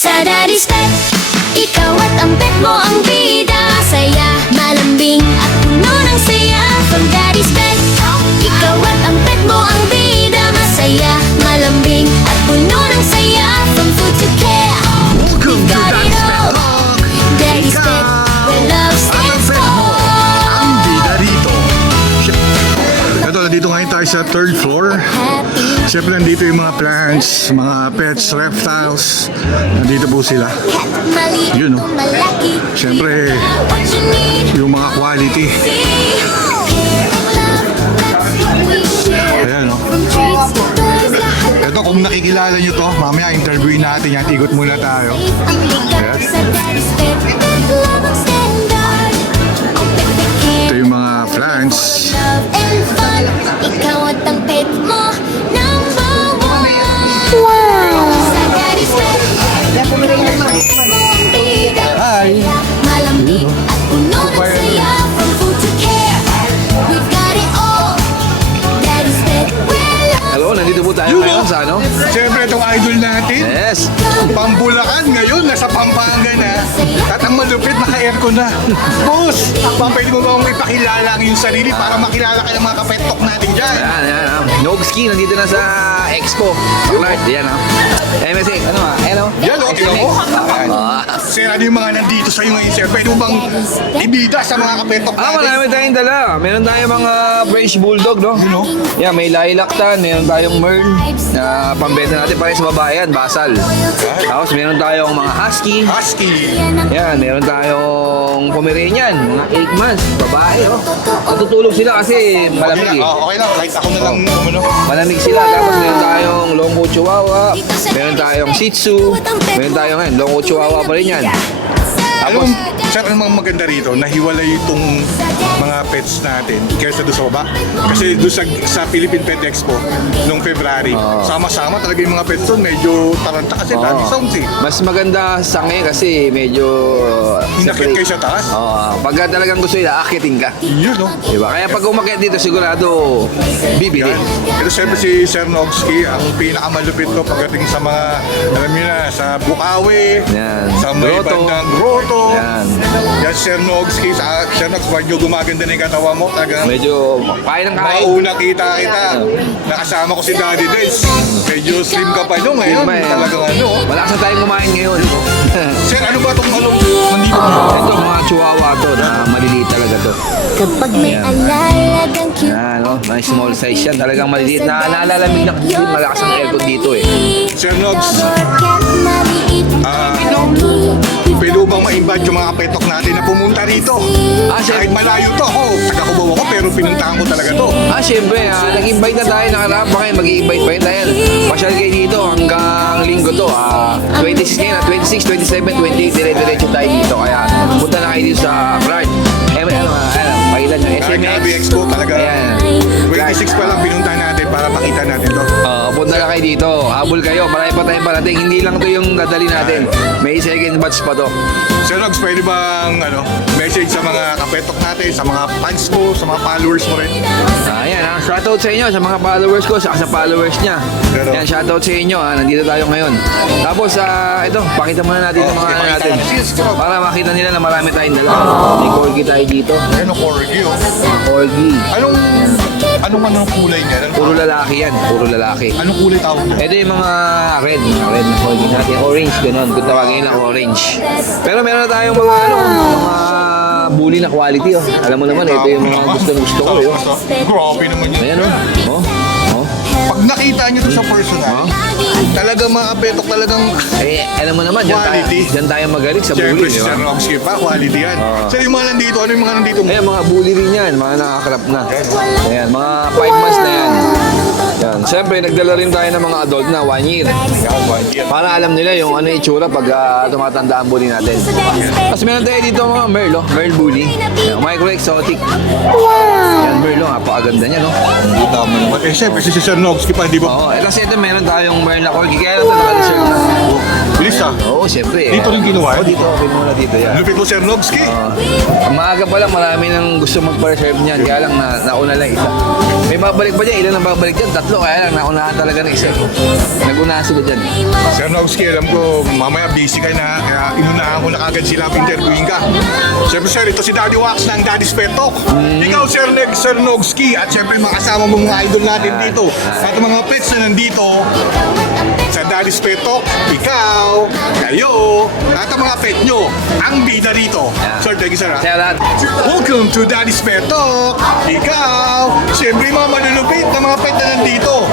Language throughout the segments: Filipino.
Sa Daddy's Pet, ikaw at ang pet mo ang bida. Saya, malambing at puno ng saya. From Daddy's Pet, ikaw at ang pet mo ang bida. Masaya, malambing at puno ng saya. From food to care, Welcome to got it Daddy's Pet all. Talk. Daddy's Pet, where love stands tall. Ang bida rito. Ito, nandito ngayon tayo sa third floor. Happy, Siyempre, nandito yung mga plants, mga pets, reptiles. Nandito po sila. cat, maliit Yun, o oh. malaki. Siyempre, What you need, yung mga quality. see. Care and love, that's what we share. Ayan, no? From treats to toys, lahat Ito, kung nakikilala nyo to, mamaya interviewin natin yan. Ikot muna tayo. ang ligaw sa Daddy's Pet. Love ang standard. Ang pet na care, Ito yung mga plants. love and fun. Ikaw at ang pet mo, number one. Wow! Sa Daddy's Pet, Hi! malambing at puno ng saya. From food to care, we've got it all. Daddy's Pet, where love Hello, nandito po tayo ngayon sa ano? Siyempre, itong idol natin. Yes! Pambulacan ngayon, nasa Pampanga na. At ang malupit, naka-aircon na. Boss, pwede mo ba akong ipakilala ang iyong sarili para makilala ka ng mga kapetok natin dyan? Ayan, ayan, Nogski, nandito na sa Expo. Backyard, yan ha. MSA, ano ha? Ano? Yan, o, tingnan mo. Ayan. Sir, ano yung mga nandito sa'yo ngayon, sir? Pwede mo bang ibida sa mga kapetok natin? Marami tayong dala. Meron tayong mga French Bulldog, no? Yun, no? Yeah, may lilac tan, meron tayong Mern na pambenta natin para sa babayan, basal. Tapos meron tayong mga Husky. Husky. Yan, meron tayong Pomeranian, mga 8 months, babae, oh. Natutulog sila kasi Okay malamig lang, eh. okay lang. Kahit ako na lang, ano. Malamig sila. Tapos meron tayong Longo Chihuahua, meron tayong Shih Tzu, meron tayong ngayon, Longo Chihuahua pa rin yan. Alam mo, sir, ano mga maganda rito? Nahiwalay itong mga pets natin kaysa doon sa baba. Kasi doon sa Philippine Pet Expo noong February, sama-sama talaga yung mga pets doon. Medyo taranta kasi dami sounds eh. Mas maganda sa ngayon kasi medyo... Hinakit kayo sa taas. Pagka talagang gusto nila, akitin ka. Yun, no? Diba? Kaya pag umakyat dito, sigurado bibili. Yan. Pero siyempre si Sir Nogski, ang pinakamalupit ko pagdating sa mga, alam niyo na, sa Bukawi, Yan. sa may Grotto. bandang Grotto. Yan. Yan, Sir Nogski, Sir Nogski, medyo gumaganda na yung katawan mo. Talagang Medyo kain ng kain. mauna kita. Nakasama ko si Daddy Dez. Medyo slim ka pa nyo ngayon. Slim pa, eh. Talagang ano. Malakas na tayong kumain ngayon. Sir, ano ba itong ano? Nandito mo. Ito mga chihuahua to na maliliit talaga to. Kapag may Ayan. alalagang cute. Yan, no? May small size yan. Talagang maliliit na nalalamig na kasi malakas ang aircon dito eh. Sir Nogs, Cat, maliit Ah, at malaki. pwede mo bang ma-invite yung mga petok natin na pumunta rito? Sir. Kahit malayo to ako, taga-Cubao ako, pero pinuntahan ko talaga to. Siyempre, nag-invite na tayo, nakaraan pa kayo, mag-i-invite pa rin tayo. Pasyal kayo dito hanggang linggo to. 26 ngayon, 26, 27, 28, dire-diretso tayo dito. Kaya punta na kayo dito sa Brad. Pakilan nyo, Kahit SMX. Gabi Expo talaga. Ayan. 26 pa lang pinuntahan natin para makita natin to. Punta na kayo dito. Habol kayo. Marami pa tayong parating. Hindi lang to yung dadali natin. May second batch pa to. Sir Nogs, pwede bang message sa mga kapetok natin, sa mga fans mo, sa mga followers mo rin? Ayan, shoutout sa inyo, sa mga followers ko, sa followers niya. Pero- Yan, shoutout sa inyo. Nandito tayo ngayon. Tapos, ito, pakita muna natin yung mga sige, ano pakita natin. natin. Yes, go. Para makita nila na marami tayong dala. May corgi tayo dito. Ano, Corgi, oh. Corgi. Anong kulay niya? Puro lalaki yan. Puro lalaki. Anong kulay tawag niya? Ito yung mga red na corgi natin. Orange, ganun. Kung tawagin nila orange. Pero meron na tayong mga mga bully na quality. Oh. Alam mo naman, ito yung mga gusto ko. Oh. Grabe naman yun. Ayan, oh. Pag nakita niyo to sa personal, talaga mga kapetok talagang Alam mo naman, Quality. dyan tayo magaling sa siyempre bully, si di ba? Sir Nogski pa, quality yan. Sir, yung mga nandito, ano yung mga nandito mo? Ayan, mga bully rin yan, mga nakakrap na. Ayan, mga 5 months na yan. Yan. Siyempre, nagdala rin tayo ng mga adult na 1 year. Para alam nila yung ano yung itsura pag tumatanda ang bully natin. Tapos meron tayo dito mga Merl, oh. Merl bully. Ayan, micro exotic. Yan, Merl, oh. Napakaganda niya, no? Hindi tama naman. Eh, siyempre si Sir Nogski pa, di ba? Oo, kasi ito meron tayong Merl na corgi. Kaya ito nakalisir na. Bilis ah. Oo, siyempre. Dito rin ginawa? Oo, dito. Pinuna dito yan. Lupit mo, Sir Nogski. Maaga pa lang, marami nang gusto magpa-reserve niyan. Kaya lang, nauna lang isa. May babalik pa dyan. Ilan ang babalik dyan? 3. Kaya lang, naunahan talaga ng isa. Nagunahan sila dyan. Sir Nogski, alam ko, mamaya busy ka na, kaya inunahan ko na kagad sila, interviewin ka. Siyempre, sir, ito si Daddy Wax ng Daddy's Pet Talk. Ikaw, Sir Nogski, at siyempre mga kasama mong mga idol natin dito. At mga pets na nandito, sa Daddy's Pet Talk, ikaw, kayo, at ang mga pet nyo, ang bida dito. Sir, thank you, sir. Kaya lahat. Welcome to Daddy's Pet Talk. Ikaw, siyempre mga manunupit na mga pet na nandito,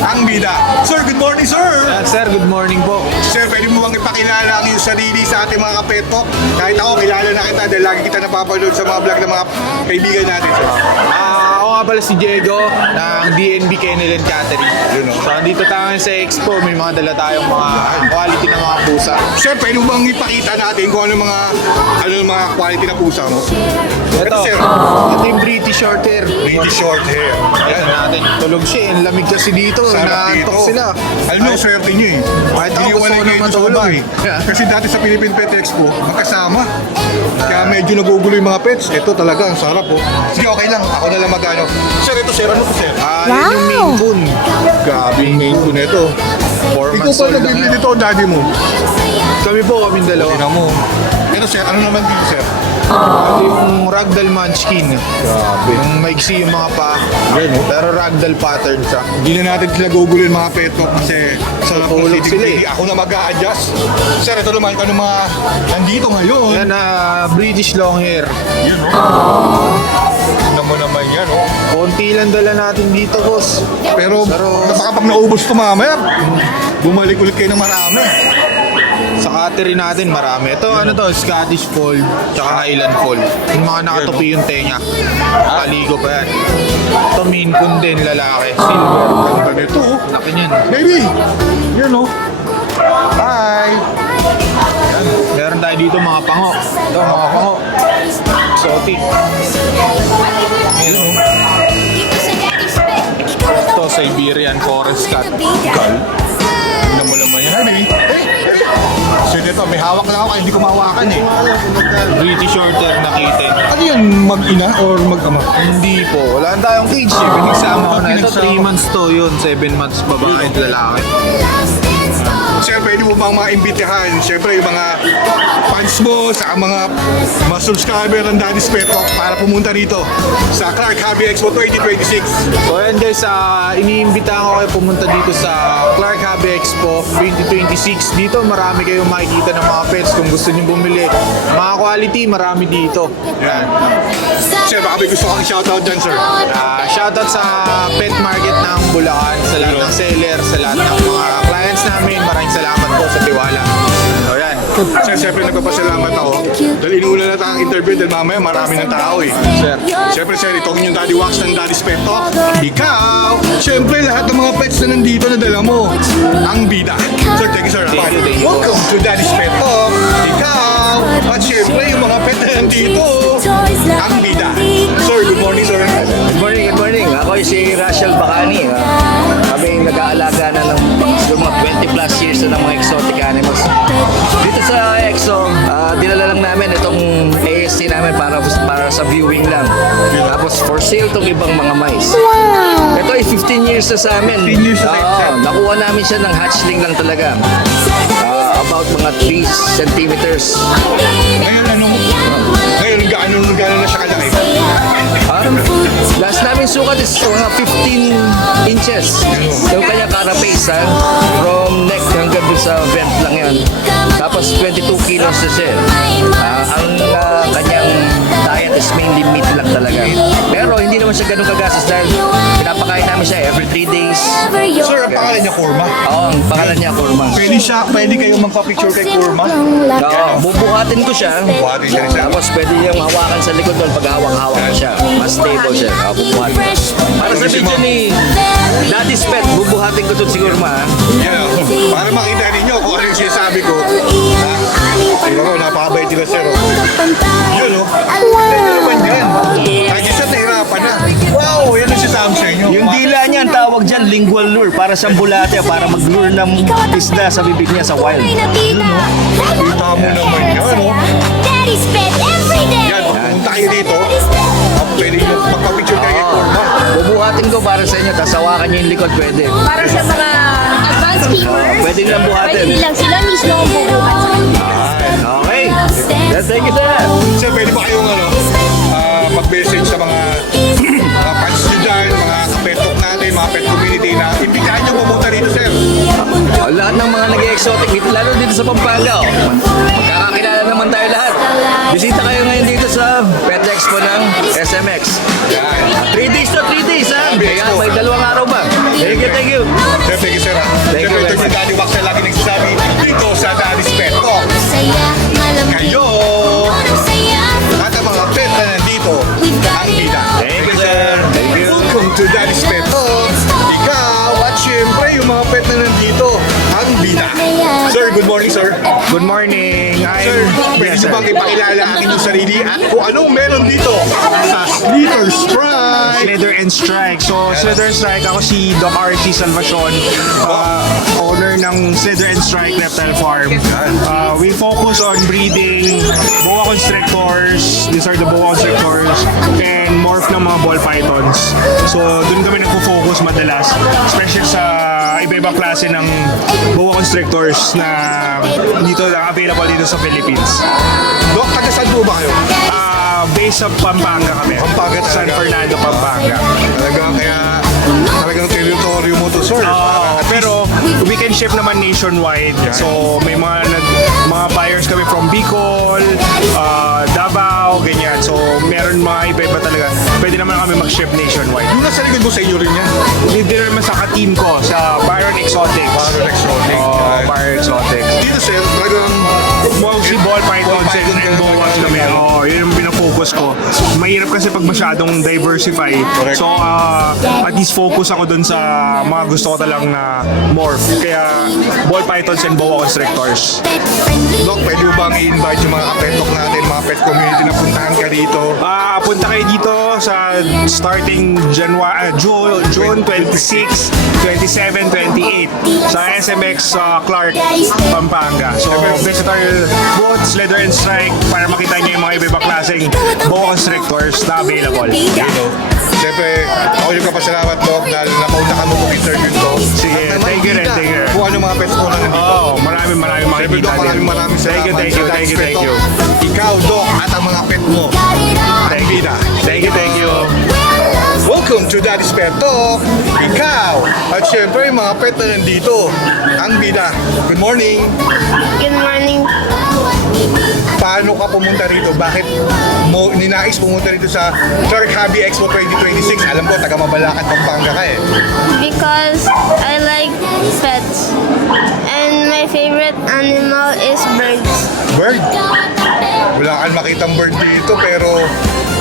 ang bida. Sir, good morning, sir. Sir, good morning po. Sir, pwede mo bang ipakilala ang iyong sarili sa ating mga kapeto? Kahit ako, kilala na kita dahil lagi kita napapanood sa mga vlog ng mga kaibigan natin, sir. Ako nga pala si Diego ng DNB Kennel and Catering. Yun, no? So, andito tayo sa Expo. May mga dala tayong mga quality ng mga pusa. Sir, pwede mo bang ipakita natin kung ano mga quality na pusa mo? Ito, sir. Ito yung British Shorthair. British short hair. Ayan natin. Tulog siya. Ang lamig kasi dito. Sarap dito. Naantok sila. Alam mo, swerte nyo eh. Kahit ako Iniwan gusto na ko kayo na sa matulog bahay. eh. Kasi dati sa Philippine Pet Expo, magkasama. Kaya medyo nagugulo yung mga pets. Ito talaga, ang sarap po. Sige, okay lang. Ako na lang mag-ano. Sir, ito sir. Ano to, sir? Yan yung Maine Coon. Grabe yung main ko nito. 4 Ikaw months pa old lang nagbibili yan. nito, daddy mo. Kami po, kaming dalawa. Tingnan mo. Pero sir, ano naman dito, sir? Ito yung Ragdoll Munchkin. Yung maiksi yung mga pa. Pero Ragdoll pattern siya. Hindi na natin sila gugulo yung mga pet ko kasi sarap ng Tutulog sitting sila eh. pretty. Ako na mag-a-adjust. Sir, ito naman kung ano mga nandito ngayon. Yan na British Longhair. Yun, no? Tignan mo naman yan, no? Konti lang dala natin dito, boss. Pero napaka pag naubos ito mamaya, bumalik ulit kayo ng marami. Sa catering natin, marami. Ito, ano to, Scottish Fold, tsaka Highland Fold. Yung mga nakatupi yung tenga. Paligo pa yan. Ito, Maine Coon din, lalaki. Silver. Ganda nito, oh. Laki niyan. Baby! Yan, no? Hi! Meron tayo dito mga pango. Ito, mga pango. Exotic. Ito, Siberian Forest Cat. Tignan mo naman yan. Hi, baby! Hey! So dito, may hawak lang ako kaya hindi ko mahawakan eh. British Shorthair na kitten. Ano yan, mag-ina or mag-ama? Hindi po. Wala tayong cage eh. Pinagsama ko na. Ito, Pinagsama. 3 months to yun. 7 months babae at lalaki. Sir, pwede mo bang maimbitahan? Siyempre, yung mga fans mo, sa mga subscriber ng Daddy's Pet Talk para pumunta rito sa Clark Hobby Expo 2026. So ayan guys, iniimbitahan ko kayo pumunta dito sa Clark Hobby Expo 2026. Dito marami kayong makikita ng mga pets kung gusto niyo bumili. Mga quality, marami dito. Yan. Sir, baka may gusto kang shoutout dyan, sir. Shoutout sa pet market ng Bulacan, sa lahat ng seller, sa lahat ng mga clients namin. Maraming salamat po sa tiwala. So yan. Sir, siyempre nagpapasalamat ako. Dahil inuuna na tayong interview dahil mamaya marami ng tao eh. Sir. Siyempre, sir, itong yung Daddy Wax ng Daddy's Pet Talk. Ikaw, siyempre lahat ng mga pets na nandito na dala mo, ang bida. Sir, thank you, sir. Thank you. Welcome to Daddy's Pet Talk. Ikaw, at siyempre yung mga pet na nandito, ang bida. Sir, good morning, sir. Good morning, good morning. Ako si Rachel Bacani. Kami nag-aalaga na ng mga 20 plus years na ng mga exotic animals. Dito sa EXO, dinala lang namin itong AST namin para sa viewing lang. Tapos for sale itong ibang mga mice. Ito ay 15 years na sa amin. 15 years na sa Oo, nakuha namin siya ng hatchling lang talaga. About mga 3 centimeters. Ngayon, gaano na siya kalaki? Last namin sukat is mga 15 inches. Yung kanya carapace, from neck hanggang dun sa vent lang yan. Tapos 22 kilos na siya. Ang kanyang diet is mainly meat lang talaga. Pero hindi naman siya ganun kagastos dahil pinapakain namin siya every 3 days. Sir, ang pangalan niya, Kurma. Oo, ang pangalan niya Kurma. Pwede kayong magpa-picture kay Kurma. Oo, bubuhatin ko siya. Buhatin siya rin siya. Tapos pwede niyang hawakan sa likod doon pag hawak-hawak ko siya. Mas stable siya. Bubuhatin ko. Para sa video ni Daddy's Pet, bubuhatin ko doon siguro Yeah, para makita ninyo kung ano yung sinasabi ko. Tingnan ko, napakabait nila, sir. Yun, no? Ano naman yan? Kahit isa nahirapan na. Wow, yan ang sinasabi sa inyo. Yung dila niya, ang tawag dyan, lingual lure. Para sa bulate, para mag-lure ng isda sa bibig niya sa wild. yung likod, pwede. Para sa mga advanced keeper, Pwede nilang pwede buhatin. nilang sila mismo ang bubuhat sa kanila. Okay. Thank you, sir. Sir, pwede ba kayong mag-message sa mga fans nyo dyan, mga kapetok natin, mga pet community na imbitahan nyo pumunta rito, sir. Lahat ng mga nag-exotic dito, lalo dito sa Pampanga. Magkakakilala naman tayo lahat. Bisita kayo ngayon dito sa Pet Expo ng SMX. 3 days to 3 days, ha? Kaya may 2 araw ba? Thank you, thank you. Sir, thank you, sir. Thank you, Sir, sir. Daddy Wax na lagi nagsasabi dito sa Daddy's Pet Talk. Masaya, malambing Kayo, ang saya. at ang mga pet na nandito, ang bida. Thank you, sir. Thank you. Welcome to Daddy's Pet Talk. Ikaw, at syempre, yung mga pet na nandito, ang bida. Sir, good morning, sir. Good morning. Sir, pwede nyo bang ipakilala ang inyong sarili at kung anong meron dito sa Slither Strike? Slither and Strike. So, Slither and Strike, ako si Doc RC Salvacion, owner ng Slither and Strike Reptile Farm. We focus on breeding boa constrictors. These are the boa constrictors and morph ng mga ball pythons. So, dun kami nagpo-focus madalas, especially sa iba-ibang klase ng boa constrictors na dito available dito sa Philippines. Dok, taga saan po ba kayo? Based sa Pampanga kami. Pampanga San talaga. Fernando, Pampanga. Talagang territorio mo to, sir. Pero we can ship naman nationwide. So may mga buyers kami from Bicol, Davao, ganyan. So meron mga iba-iba talaga. Pwede naman kami mag-ship nationwide. Yung nasa likod mo sa inyo rin yan. Hindi naman sa ka-team ko, sa Byron Exotics. Byron Exotic. Byron Exotics. Dito, sir, talagang Mostly ball pythons and boas kami. Yun yung pinafocus ko. Mahirap kasi pag masyadong diversify. Correct. So, at least focus ako dun sa mga gusto ko talang na morph. Kaya, ball pythons and boa constrictors. Dok, pwede mo bang i-invite yung mga kapetok natin, mga pet community na puntahan ka dito? Punta kayo dito sa starting June 26, 27, 28 sa SMX Clark, Pampanga. So, visit our booth, Slither and Strike para makita niyo yung mga iba-ibang klaseng boa constrictors na available. Siyempre, ako yung kapasalamat, Dok, dahil napauna ka mo kung interview to. Sige, At thank you rin, nakikita thank you rin. Kung ano mga pets mo na nandito. Maraming Siyempre, makikita Dok, din. maraming Thank you, salamat. thank you, sa thank you, Daddy's thank Pet you. Talk. Ikaw, Dok, at ang mga pet mo. Thank you, thank you, thank you. Welcome to Daddy's Pet Talk. Ikaw, at syempre, yung mga pet na nandito, ang bida. Good morning. Good morning. Paano ka pumunta rito? Bakit mo ninais pumunta rito sa Clark Hobby Expo 2026? Alam ko, taga Mabalacan, Pampanga ka eh. Because I like pets. And my favorite animal is birds. Bird? Wala kang makitang bird dito, pero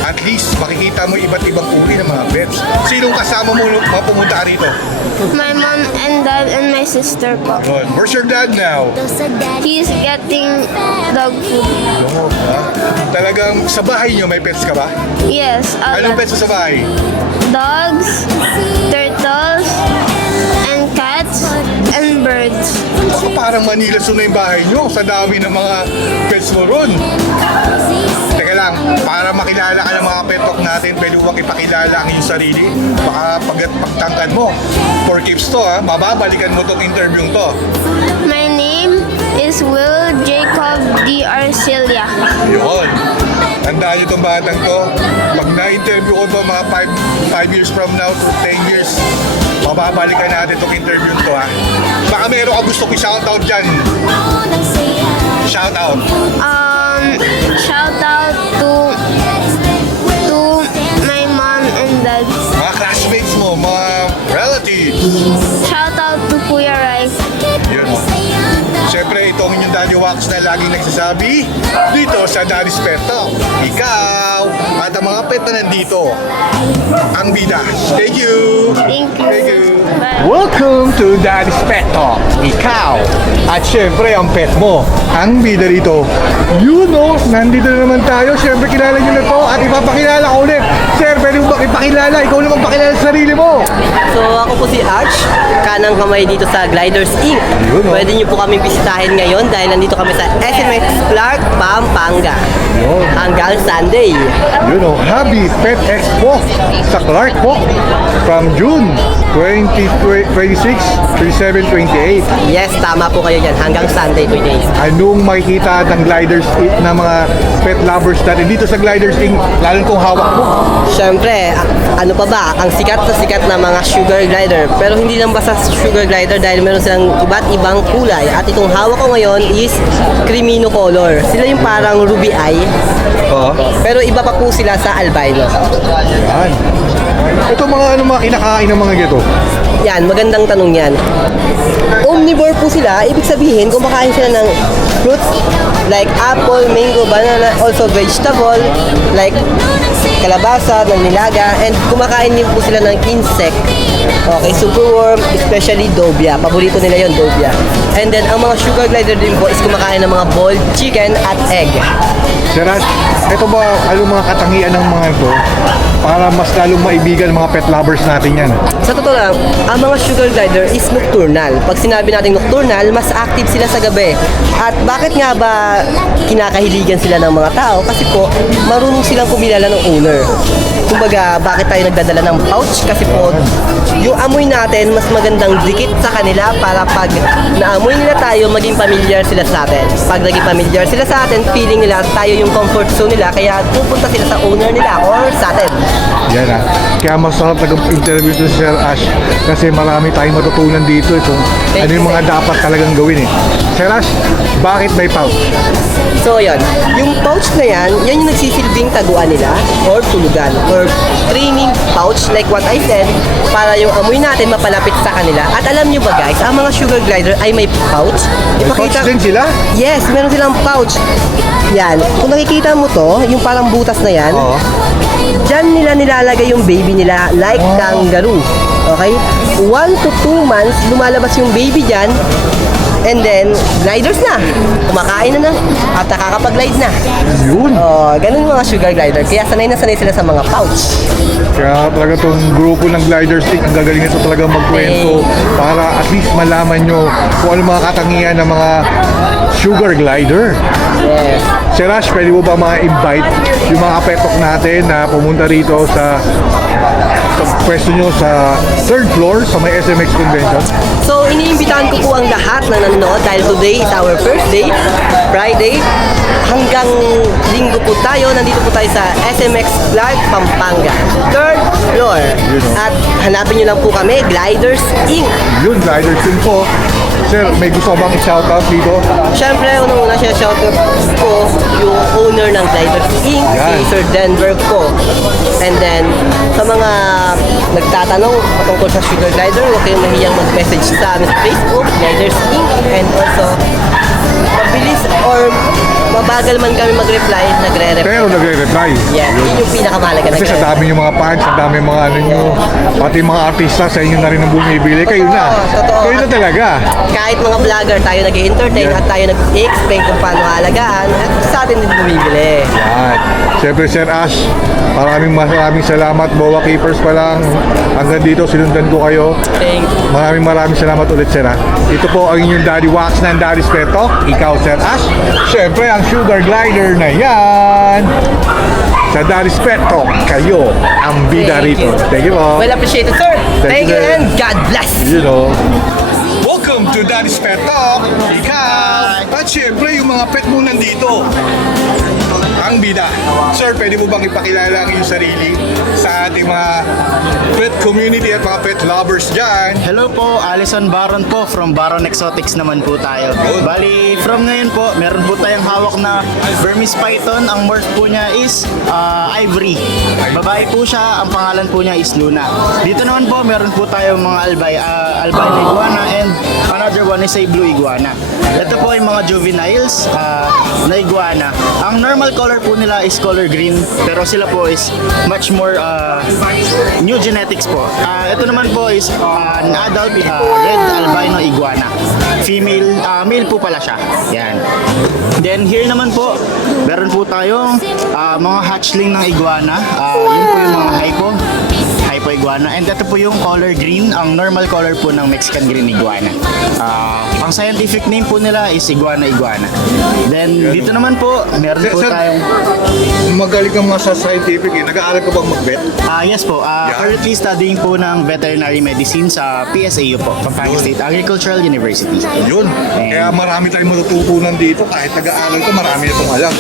at least makikita mo iba't ibang uri ng mga pets. Sinong kasama mo pumunta ka rito? My mom and dad and my sister po. Good. Where's your dad now? He's getting dog food. Oh, ha? Talagang sa bahay niyo may pets ka ba? Yes, a Anong lot. pets mo sa bahay? Dogs, turtles, and cats, and birds. Ako parang Manila Zoo na yung bahay niyo. Sa dami ng mga pets mo ron. Teka lang, para makilala ka ng mga petok natin, pwede mo bang ipakilala ang iyong sarili? Baka pagtangkad mo, for keeps to ha, mababalikan mo tong interview to. My name is Will Jacob D. Arcelia. Yun. Tandaan niyo itong batang to. Pag na-interview ko to mga 5 years from now to 10 years, mababalikan natin itong interview to ha. Baka meron ka gusto ko shoutout dyan. Shoutout. Shout out to my mom and dad. Mga classmates mo, mga relatives. Shout out to Kuya Rai. Yun. Siyempre, ito ang inyong Daddy Wax na laging nagsasabi dito sa Daddy's Pet Talk. Ikaw at ang mga pet na nandito, ang bida. Thank you! Thank you. Thank you! Bye. Welcome to Daddy's Pet Talk. Ikaw at syempre ang pet mo, ang bida rito. You know, nandito na naman tayo. Syempre kilala nyo na to at ipapakilala ko ulit. Sir, pwede mo ba ipakilala? Ikaw naman pakilala sa sarili mo. So ako po si Arch, kanang kamay dito sa Gliders Inc. Yun, oh. Pwede niyo po kami bisitahin ngayon dahil dahil nandito kami sa SMX Clark, Pampanga. Hanggang Sunday. You know, Happy Pet Expo sa Clark po from June 26, 27, 28. Yes, tama po kayo dyan. Hanggang Sunday 28. Anong makikita ng Gliders Inc. na mga pet lovers natin dito sa Gliders Inc. lalo kung hawak mo? Siyempre, ano pa ba? Ang sikat na sikat na mga sugar glider. Pero hindi lang basta sugar glider dahil meron silang iba't ibang kulay. At itong hawak ko ngayon is Crimino color. Sila yung parang ruby eye. Pero iba pa po sila sa albino. Yan. Ito mga kinakain ng mga gito. Yan, magandang tanong yan. Omnivore po sila, ibig sabihin kumakain sila ng fruits like apple, mango, banana, also vegetable like kalabasa, ng nilaga, and kumakain din po sila ng insect. Okay, superworm, especially dobia. Paborito nila yon dobia. And then, ang mga sugar glider din po is kumakain ng mga boiled chicken at egg. Sir Ash, ito ba anong mga katangian ng mga ito para mas lalong maibigan ng mga pet lovers natin yan? Sa totoo lang, ang mga sugar glider is nocturnal. Pag sinabi natin nocturnal, mas active sila sa gabi. At bakit nga ba kinakahiligan sila ng mga tao? Kasi po, marunong silang kumilala ng owner. Kumbaga, bakit tayo nagdadala ng pouch? Kasi po, yung amoy natin, mas magandang dikit sa kanila para pag naamoy nila tayo, maging familiar sila sa atin. Pag naging familiar sila sa atin, feeling nila tayo yung comfort zone nila, kaya pupunta sila sa owner nila or sa atin. Yan ah. Kaya masarap nag-interview to si Sir Ash kasi marami tayong matutunan dito itong ano yung mga dapat talagang gawin eh. Sir Ash, bakit may pouch? So, yun. Yung pouch na yan, yan yung nagsisilbing taguan nila or tulugan or training pouch like what I said para yung amoy natin mapalapit sa kanila. At alam nyo ba guys, ang mga sugar glider ay may pouch. Pouch din sila? Yes, meron silang pouch. Yan. Kung nakikita mo to, yung parang butas na yan, dyan nila nilalagay yung baby nila like kangaroo. Okay? 1 to 2 months, lumalabas yung baby dyan. And then, gliders na. Kumakain na at nakakapag-glide na. Yun. Ganun yung mga sugar glider. Kaya sanay na sanay sila sa mga pouch. Kaya talaga itong grupo ng Gliders Inc. ang gagaling nito talaga magkwento para at least malaman nyo kung ano mga katangian ng mga sugar glider. Yes. Sir Ash, pwede mo ba ma-invite yung mga petok natin na pumunta rito sa pwesto nyo sa 3rd floor sa may SMX Convention? So, iniimbitahan ko po ang lahat na nanonood dahil today is our first day, Friday. Hanggang linggo po tayo, nandito po tayo sa SMX Clark, Pampanga. 3rd floor. At hanapin nyo lang po kami, Gliders Inc. Yun, Gliders Inc. po. Sir, may gusto bang i-shoutout dito? Siyempre, unang-una siya shoutout ko yung owner ng Gliders Inc. Yan. Si Sir Denver ko. And then, sa mga nagtatanong patungkol sa sugar glider, huwag kayong mahiyang mag-message sa amin sa Facebook, Gliders Inc. And also, mabilis or mabagal man kami mag-reply, nagre-reply. Pero nagre-reply. Yan, yun yung pinakamahalaga. Kasi sa dami yung mga fans, sa dami yung mga ano nyo, pati mga artista sa inyo na rin ang bumibili, kayo na. Totoo. Kayo na talaga. Kahit mga vlogger, tayo nag-entertain at tayo nag-explain kung paano alagaan, sa atin din bumibili. Yan. Siyempre, Sir Ash, maraming salamat. Boa Keepers pa lang. Hanggang dito, sinundan ko kayo. Thank you. Maraming salamat ulit, Sir Ash. Ito po ang inyong Daddy Wax ng Daddy's Pet Talk. Ikaw, Sir Ash. Siyempre, ang sugar glider na yan. Sa Daddy's Pet Talk, kayo ang bida Thank rito. you. Thank you po. Well appreciated, sir. Thank you sir. and God bless. You know. Welcome to Daddy's Pet Talk. Ikaw. At syempre, yung mga pet mo nandito. Ang bida. Sir, pwede mo bang ipakilala ang iyong sarili sa ating mga pet community at mga pet lovers dyan? Hello po, Alison Baron po from Baron Exotics naman po tayo. Bali, from ngayon po, meron po tayong hawak na Burmese Python. Ang morph po niya is Ivory. Babae po siya, ang pangalan po niya is Luna. Dito naman po, meron po tayong mga albino iguana and another one is a blue iguana. Ito po ay mga juveniles na iguana. Ang normal color po nila is color green, pero sila po is much more new genetics po. Ito naman po is an adult red albino iguana. Female, male po pala siya. Yan. Then here naman po, meron po tayong mga hatchling ng iguana. Yun po yung mga hypo iguana. And ito po yung color green, ang normal color po ng Mexican green iguana. Ang scientific name po nila is iguana. Then dito naman po, meron po Sir, tayong... Magaling ka mga sa scientific eh. Nag-aaral ka bang mag-vet? Yes po, currently studying po ng veterinary medicine sa PSAU po, Pampanga State Agricultural University. Yun. Kaya marami tayong matututunan dito. Kahit nag-aaral ka, marami itong alam.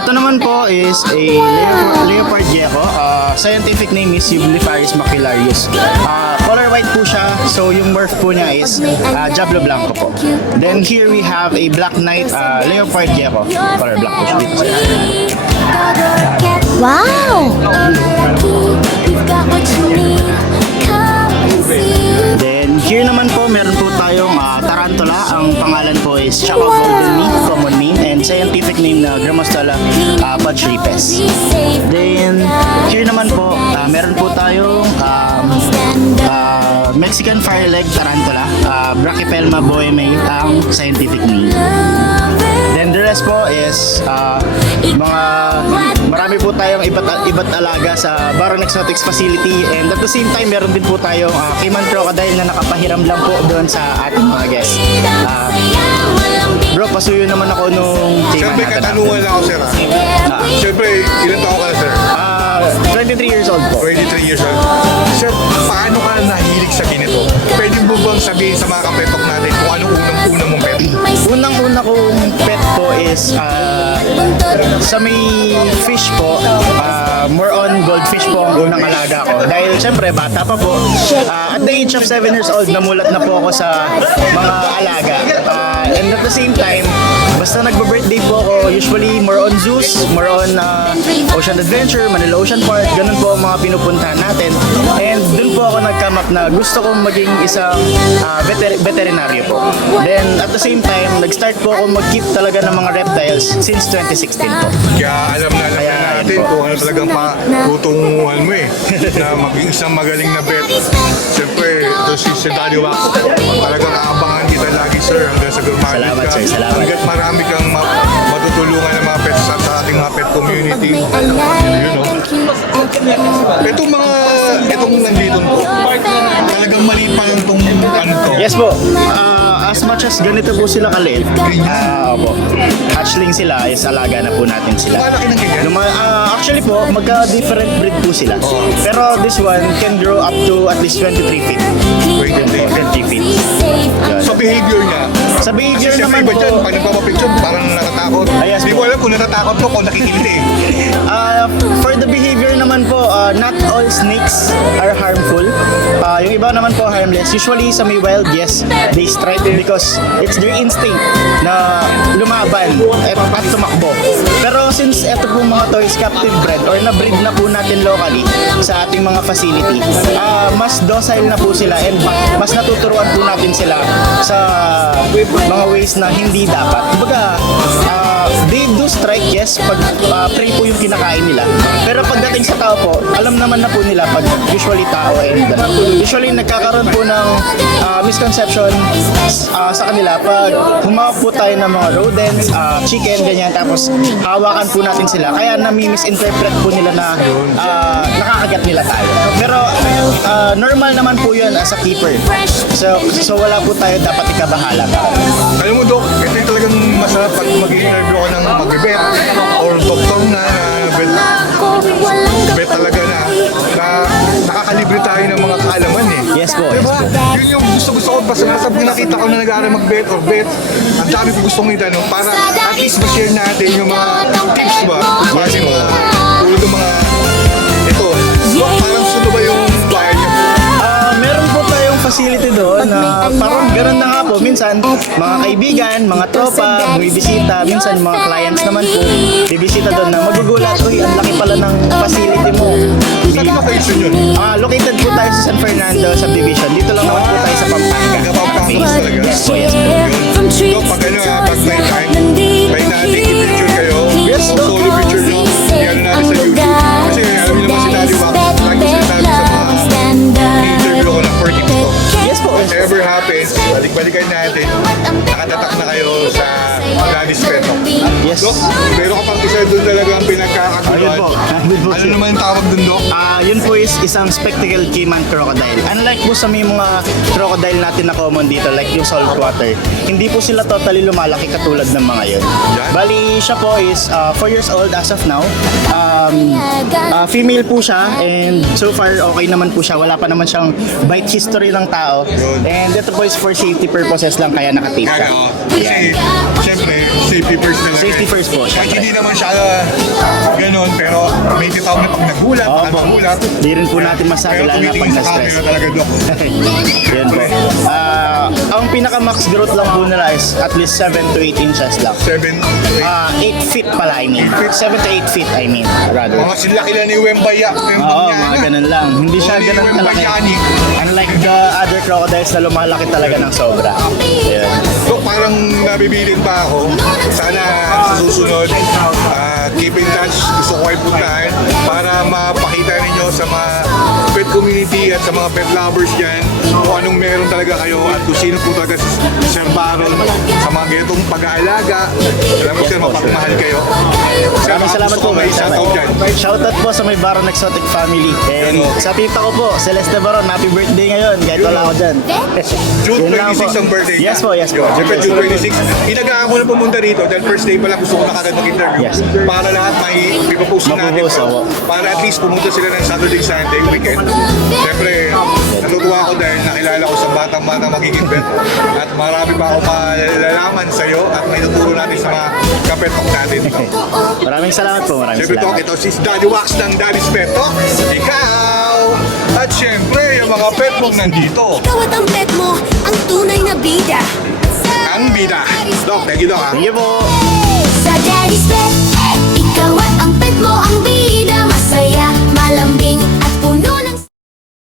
Ito naman po is a leopard gecko. Scientific name is Eublepharis macellarius. Color white po siya, so yung morph po niya is Diablo Blanco po. Then here we have a black knight leopard gecko. Color black po siya. Wow! We've got what you need. Come and see. Then here naman po, meron po tayong tarantula. Ang pangalan po is Chaca golden meat, common name, and scientific name na Grammostola pachripes. Then here naman po, meron po tayong Mexican fireleg tarantula, Brachypelma boehmei ang scientific name. Then the rest po is marami po tayong iba't alaga sa Baron Exotics facility, and at the same time meron din po tayong Cayman crocodile na nakapahiram lang po doon sa ating mga guests. Bro, pasuyo naman ako nung Cayman Siyempre, natin. katanungan lang ako, sir. Siyempre, ilan taon ka na, sir? 23 years old po. 23 years old. Sir, paano ka nahilig sa ganito? Pwede mo bang sabihin sa mga kapetok natin kung anong unang-unang mong pet? Unang-una kong pet po is sa may fish po, more on goldfish po ang unang alaga ko. Dahil syempre bata pa po, at the age of 7 years old, namulat na po ako sa mga alaga. And at the same time, basta nagbe-birthday po ako, usually more on zoos, more on Ocean Adventure, Manila Ocean Park, ganun po ang mga pinupuntahan natin. And dun po ako nag-come up na gusto kong maging isang veterinaryo po. Then at the same time, nag-start po ako mag-keep talaga ng mga reptiles since 2016 po. Kaya alam na natin kung ano talagang tutunguhan mo eh. Na maging isang magaling na vet. Siyempre, ito si Daddy Wax. Talagang aabangan kita lagi, sir. Hanggang sa gumamit Salamat, ka. sir. Salamat. Hanggat marami kang matutulungan ng mga pets sa ating mga pet community. Yun, no? Itong nandito po, talagang mali pa lang itong ano to. Yes po. As much as ganito po sila kaliit, opo. Hatchling sila is alaga na po natin sila. Malaki ng ganyan. Actually po, magka-different breed po sila. Pero this one can grow up to at least 23 feet. 23 feet. Yan. So behavior niya, Sa behavior kasi naman iba dyan, po, pag nagpapapicture, parang natatakot. Yes, Hindi ko alam kung natatakot ko kung nakikiliti eh. for the behavior naman po, not all snakes are harmful. Yung iba naman po harmless. Usually sa may wild, yes, they strike because it's their instinct na lumaban at tumakbo. Pero since eto po mga toys captive bred or na-breed na po natin locally sa ating mga facility, mas docile na po sila and mas natuturuan po natin sila sa mga ways na hindi dapat. Kumbaga, they do strike, yes, pag prey po yung kinakain nila. Pero pagdating sa tao po, alam naman na po nila pag usually tao and usually nagkakaroon po ng misconception sa kanila pag humawak po tayo ng mga rodents, chicken, ganyan, tapos hawakan po natin sila. Kaya nami-misinterpret po nila na nakakagat nila tayo. Pero normal naman po yun as a keeper. So wala po tayo dapat ikabahala. Alam mo, Dok, ito yung talagang masarap pag mag-interview ka ng mag-vet or doktor na vet talaga na nakakalibre tayo ng mga kaalaman eh. Yes po, Diba? yes po. Yun yung gusto ko basta nakita ko na nag-aaral mag-vet or vet. Ang dami ko gustong itanong para at least ma-share natin yung mga tips ba? Kung paano yung mga tulad ng mga ito. So, parang suno ba yung bayan niyo? Meron po tayong facility doon na parang gano'n na nga po. Minsan, mga kaibigan, mga tropa, bumibisita. Minsan, mga clients naman po, bibisita doon na magugulat. Uy, ang laki pala ng facility mo. Saan yung location yun? Located po tayo sa San Fernando Subdivision. Dito lang naman po tayo sa Pampanga. Kapampangas talaga. So, yes po. Dok, pag ano pag may time, may natin i-picture kayo. Yes, o Dok. solo picture nyo. Iyan natin sa YouTube. Kasi alam niyo naman si Daddy Wax, lagi sinasabi sa mga interview ko ng 40 to. Yes po. Whatever happens, balik-balikan natin. Nakatatak na kayo sa Daddy's Pet. Yes. Dok, pero kapag isa doon talaga ang Ayun pinagkakaguluhan. po. Ayun po Ano siya. naman yung tawag doon, Dok? Yun po is isang spectacled caiman crocodile. Unlike po sa may mga crocodile natin na common dito, like yung saltwater, hindi po sila totally lumalaki katulad ng mga yun. Bali, siya po is 4 years old as of now. Female po siya and so far okay naman po siya. Wala pa naman siyang bite history ng tao. Yun. And ito po is for safety purposes lang kaya nakatape siya. Yan, Kasi, siyempre, safety first talaga. Safety first po, Kahit syempre. hindi naman siya ganun, pero may titawag na pag nagulat, pag Opo. nagulat. Di rin po natin masabi Pero lalo na tumitingin pag sa na-stress. camera talaga, Dok. Yan po. Ang pinaka-max growth lang po nila is at least 7 to 8 inches lang. 7, 8 feet pala, I mean. 7 to 8 feet, I mean, rather. mga sila kila ni Wembaya. Oo, mga ganun lang. Hindi siya Only ganun yung kalaki. Bayani. Unlike the other crocodiles na lumalaki talaga ng sobra. Yan. So parang nabibilin pa ako. Sana sa susunod, keep in touch. Gusto ko kayo puntahan para mapakita ninyo sa mga pet community at sa mga pet lovers dyan kung anong meron talaga kayo at kung sino po talaga si Sir Baron sa mga ganitong pag-aalaga. Alam mo, Sir, mapagmahal kayo. Sir, Maraming salamat gusto po. ko may shoutout dyan. Shoutout po sa may Baron Exotic family. And Yan, oh. sa tita ko po, Celeste Baron, happy birthday ngayon. Kahit wala ako dyan. June Yun lang 26 po. ang birthday niya. Yes po, yes po. Siyempre, June 26. Inagaan ko na pumunta rito dahil first day pala gusto ko na kagad mag-interview. Yes. Para lahat may ipapost natin. Mapopost, to. opo. Para at least pumunta sila ng Saturday, Sunday, weekend. Siyempre, natutuwa ako dahil nakilala ko sa batang-bata magiging vet. At marami pa ako malalaman sa'yo at may tuturo natin sa mga kapetok natin. Maraming salamat po. Maraming Siyempre, Tok, salamat. ito si Daddy Wax ng Daddy's Pet Talk. Ikaw! At siyempre, yung mga pet mong nandito. Ikaw at ang pet mo, ang tunay na bida. Ang bida. Dok, thank you, Dok. Thank you po.